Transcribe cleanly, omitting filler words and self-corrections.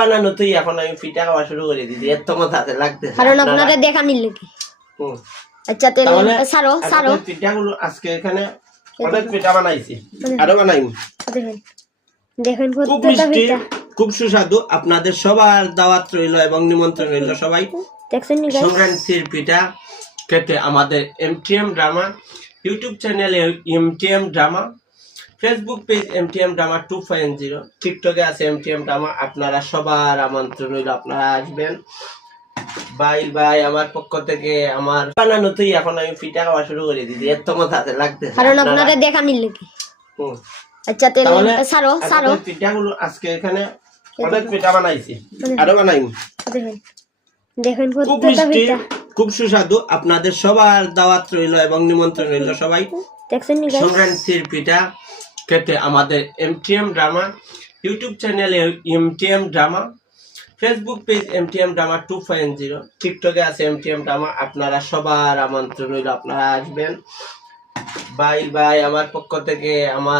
বানানোতেই এখন আমি পিঠা খাওয়া শুরু করে দিয়েছি, এত মজা আছে লাগতেছে। কারণ আপনারা দেখানির লাগি। আচ্ছা তাহলে সারো সারো পিঠাগুলো আজকে এখানে অনেক পিঠা বানাইছি, আরো বানাইম। দেখেন দেখেন খুব প্রত্যেকটা মিষ্টি, পিঠা খুব সুস্বাদু। আপনাদের সবার দাওয়াত রইল এবং নিমন্ত্রণ রইল। সবাই দেখছেন নি গাইস? সংক্রান্তির পিঠা খেতে আমাদের এমটিএম ড্রামা ইউটিউব চ্যানেলে MTM drama, Facebook page MTM drama 2.0, টিকটকে আছে এমটিএম ড্রামা। আপনারা সবার আমন্ত্রণ রইল, আপনারা আসবেন। ভাই আমার পক্ষ থেকে আমার বানানোতেই এখন আমি পিঠা খাওয়া শুরু করে দিয়েছি, এত মজা আছে লাগতেছে। কারণ আপনারা দেখানির লাগি। আচ্ছা তাহলে সারো সারো পিঠাগুলো আজকে এখানে অনেক পিঠা বানাইছি, আরো বানাইম। দেখেন দেখেন খুব প্রত্যেকটা মিষ্টি, পিঠা খুব সুস্বাদু। আপনাদের সবার দাওয়াত রইল এবং নিমন্ত্রণ রইল। সবাই দেখছেন নি গাইস? সংক্রান্তির পিঠা খেতে আমাদের এমটিএম ড্রামা ইউটিউব চ্যানেলে MTM drama, Facebook page MTM drama 2.0, টিকটকে আছে এমটিএম ড্রামা। আপনারা সবার আমন্ত্রণ রইল, আপনারা আসবেন। ভাই আমার পক্ষ থেকে আমার